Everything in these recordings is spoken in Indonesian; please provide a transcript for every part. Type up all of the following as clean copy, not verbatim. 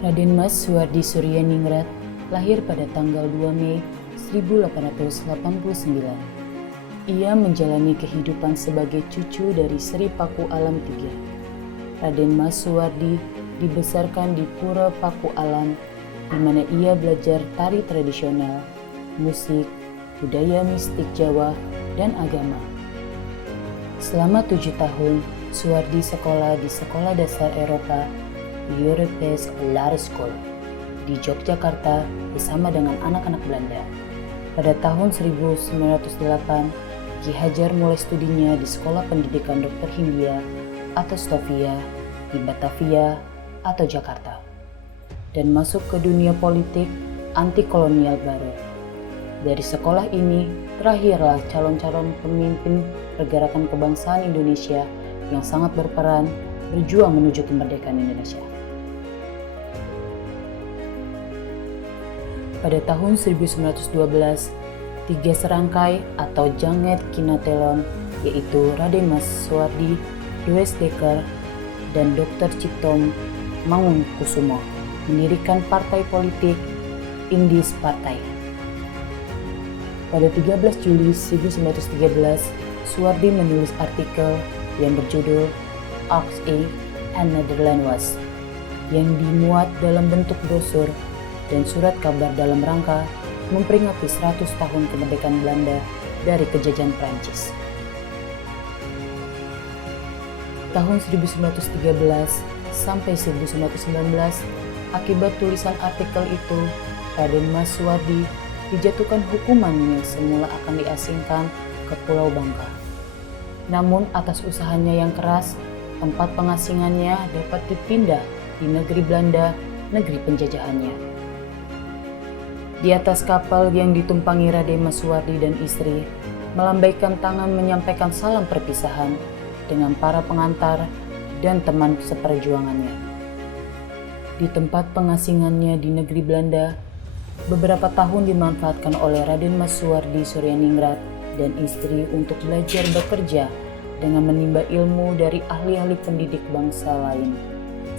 Raden Mas Suwardi Suryaningrat lahir pada tanggal 2 Mei 1889. Ia menjalani kehidupan sebagai cucu dari Sri Paku Alam III. Raden Mas Suwardi dibesarkan di Pura Paku Alam, di mana ia belajar tari tradisional, musik, budaya mistik Jawa, dan agama. Selama 7 tahun, Suwardi sekolah di Sekolah Dasar Eropa Europese Laarschool di Yogyakarta bersama dengan anak-anak Belanda. Pada tahun 1908, Ki Hajar mulai studinya di Sekolah Pendidikan Dokter Hindia atau Stovia di Batavia atau Jakarta, dan masuk ke dunia politik anti kolonial baru. Dari sekolah ini terakhirlah calon-calon pemimpin pergerakan kebangsaan Indonesia yang sangat berperan berjuang menuju kemerdekaan Indonesia. Pada tahun 1912, 3 serangkai atau Janget Kinatelon, yaitu Raden Mas Suwardi, Joes Dekker, dan Dr. Ciptom Mangunkusumo, mendirikan partai politik Indis Partai. Pada 13 Juli 1913, Suwardi menulis artikel yang berjudul Oxy and Nederlandwas yang dimuat dalam bentuk brosur dan surat kabar dalam rangka memperingati 100 tahun kemerdekaan Belanda dari kejajahan Prancis. Tahun 1913 sampai 1919, akibat tulisan artikel itu, Raden Mas Suwardi dijatuhkan hukuman yang semula akan diasingkan ke Pulau Bangka. Namun atas usahanya yang keras, tempat pengasingannya dapat dipindah di negeri Belanda, negeri penjajahannya. Di atas kapal yang ditumpangi Raden Mas Suwardi dan istri, melambaikan tangan menyampaikan salam perpisahan dengan para pengantar dan teman seperjuangannya. Di tempat pengasingannya di negeri Belanda, beberapa tahun dimanfaatkan oleh Raden Mas Suwardi Suryaningrat dan istri untuk belajar bekerja dengan menimba ilmu dari ahli-ahli pendidik bangsa lain,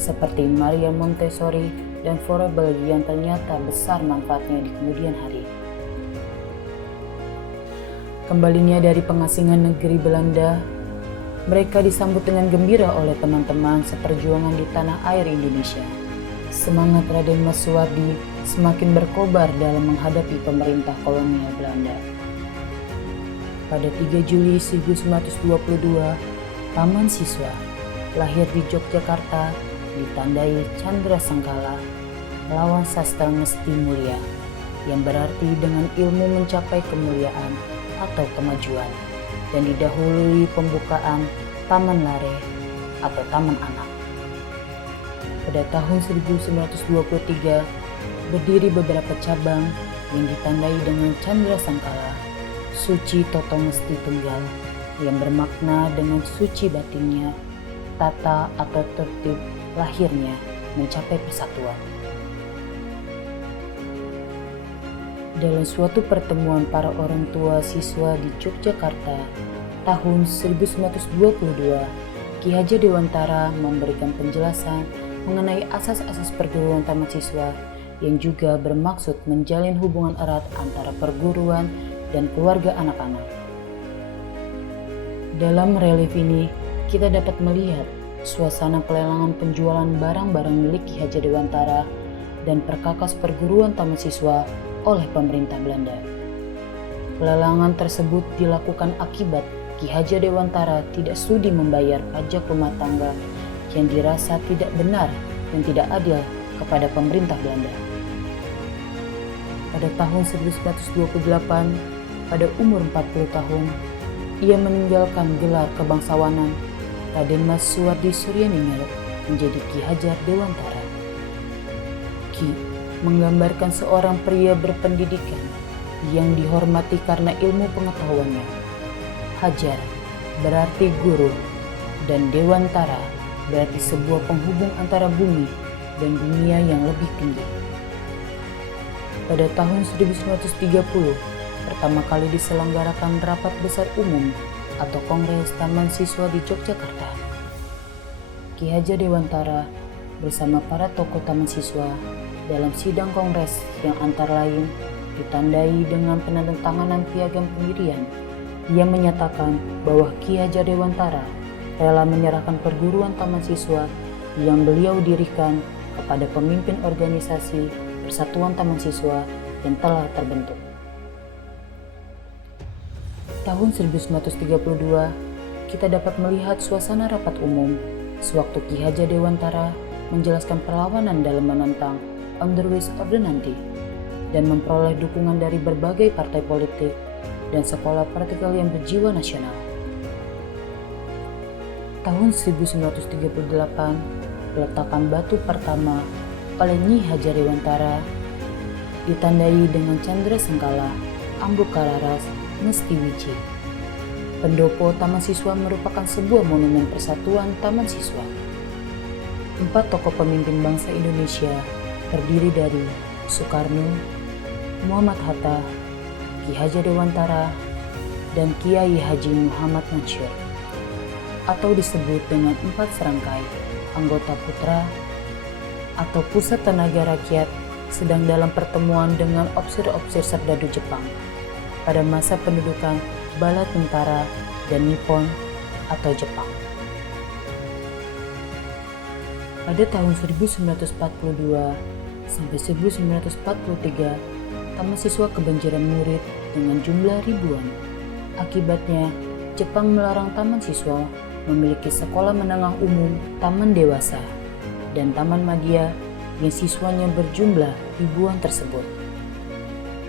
seperti Maria Montessori dan Froebel yang ternyata besar manfaatnya di kemudian hari. Kembalinya dari pengasingan negeri Belanda, mereka disambut dengan gembira oleh teman-teman seperjuangan di tanah air Indonesia. Semangat Raden Mas Suwardi semakin berkobar dalam menghadapi pemerintah kolonial Belanda. Pada 3 Juli 1922, Taman Siswa lahir di Yogyakarta ditandai Chandra Sengkala lawan sastra ngesti mulia, yang berarti dengan ilmu mencapai kemuliaan atau kemajuan, dan didahului pembukaan Taman Lare atau Taman Anak. Pada tahun 1923 berdiri beberapa cabang yang ditandai dengan Chandra Sengkala, Suci Toto Ngesti Tunggal, yang bermakna dengan suci batinnya, tata atau tertib lahirnya mencapai persatuan. Dalam suatu pertemuan para orang tua siswa di Yogyakarta tahun 1922, Ki Hajar Dewantara memberikan penjelasan mengenai asas-asas perguruan taman siswa yang juga bermaksud menjalin hubungan erat antara perguruan dan keluarga anak-anak. Dalam relief ini, kita dapat melihat suasana pelelangan penjualan barang-barang milik Ki Hajar Dewantara dan perkakas perguruan taman siswa oleh pemerintah Belanda. Pelelangan tersebut dilakukan akibat Ki Hajar Dewantara tidak sudi membayar pajak rumah tangga yang dirasa tidak benar dan tidak adil kepada pemerintah Belanda. Pada tahun 1928, pada umur 40 tahun, ia meninggalkan gelar kebangsawanan Raden Mas Suwardi Suryaningrat menjadi Ki Hajar Dewantara. Ki menggambarkan seorang pria berpendidikan yang dihormati karena ilmu pengetahuannya. Hajar berarti guru, dan Dewantara berarti sebuah penghubung antara bumi dan dunia yang lebih tinggi. Pada tahun 1930, pertama kali diselenggarakan rapat besar umum atau Kongres Taman Siswa di Yogyakarta. Ki Hajar Dewantara bersama para tokoh taman siswa dalam sidang kongres yang antara lain ditandai dengan penandatanganan piagam pendirian. Ia menyatakan bahwa Ki Hajar Dewantara rela menyerahkan perguruan taman siswa yang beliau dirikan kepada pemimpin organisasi Persatuan Taman Siswa yang telah terbentuk. Tahun 1932, kita dapat melihat suasana rapat umum sewaktu Ki Hajar Dewantara menjelaskan perlawanan dalam menentang Onderwijs Orde Nanti dan memperoleh dukungan dari berbagai partai politik dan sekolah praktikal yang berjiwa nasional. Tahun 1938, peletakan batu pertama oleh Nyi Hajar Dewantara ditandai dengan Candra Sengkala, Ambu Kararas, Ngesti Wiji. Pendopo Taman Siswa merupakan sebuah monumen persatuan taman siswa. 4 tokoh pemimpin bangsa Indonesia terdiri dari Soekarno, Muhammad Hatta, Ki Hajar Dewantara, dan Kiai Haji Muhammad Mansur, atau disebut dengan 4 serangkai anggota putra atau pusat tenaga rakyat sedang dalam pertemuan dengan opsir-opsir serdadu Jepang pada masa pendudukan Bala Tentara dan Nippon atau Jepang. Pada tahun 1942 sampai 1943, taman siswa kebanjiran murid dengan jumlah ribuan. Akibatnya, Jepang melarang taman siswa memiliki sekolah menengah umum, taman dewasa, dan taman madya yang siswanya berjumlah ribuan tersebut.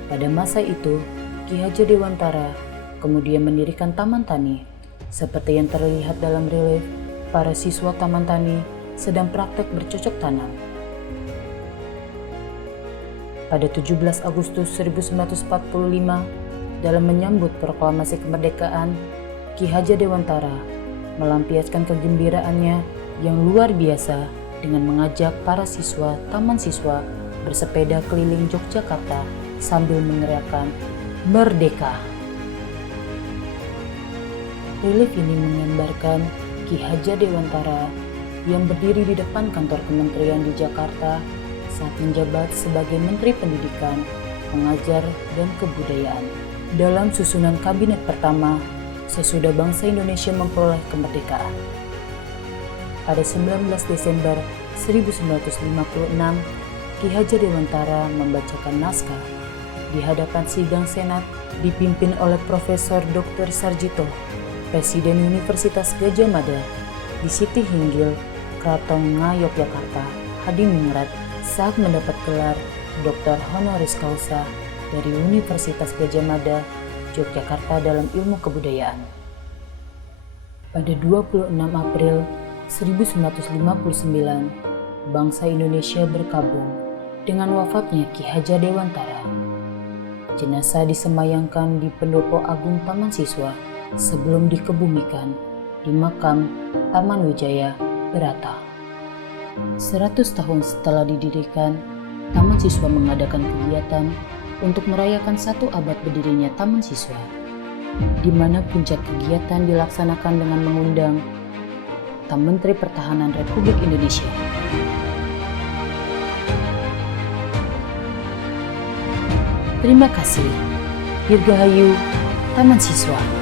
Pada masa itu, Ki Hajar Dewantara kemudian mendirikan Taman Tani. Seperti yang terlihat dalam relief, para siswa Taman Tani sedang praktek bercocok tanam. Pada 17 Agustus 1945, dalam menyambut proklamasi kemerdekaan, Ki Hajar Dewantara melampiaskan kegembiraannya yang luar biasa dengan mengajak para siswa Taman Siswa bersepeda keliling Yogyakarta sambil meneriakkan "Merdeka!". Relief ini menggambarkan Ki Hajar Dewantara yang berdiri di depan kantor kementerian di Jakarta saat menjabat sebagai Menteri Pendidikan, Pengajar, dan Kebudayaan. Dalam susunan kabinet pertama sesudah bangsa Indonesia memperoleh kemerdekaan. Pada 19 Desember 1956, Ki Hajar Dewantara membacakan naskah di hadapan sidang Senat dipimpin oleh Profesor Dr. Sarjito, Presiden Universitas Gadjah Mada di Siti Hinggil, Kraton Ngayogyakarta, Hadiningrat saat mendapat gelar Dr. Honoris Causa dari Universitas Gadjah Mada, Yogyakarta dalam ilmu kebudayaan. Pada 26 April 1959, bangsa Indonesia berkabung dengan wafatnya Ki Hajar Dewantara. Jenazah disemayamkan di Pendopo Agung Taman Siswa sebelum dikebumikan di makam Taman Wijaya, Berata. 100 tahun setelah didirikan, Taman Siswa mengadakan kegiatan untuk merayakan 1 abad berdirinya Taman Siswa, di mana puncak kegiatan dilaksanakan dengan mengundang Menteri Pertahanan Republik Indonesia. Terima kasih. Dirgahayu Taman Siswa.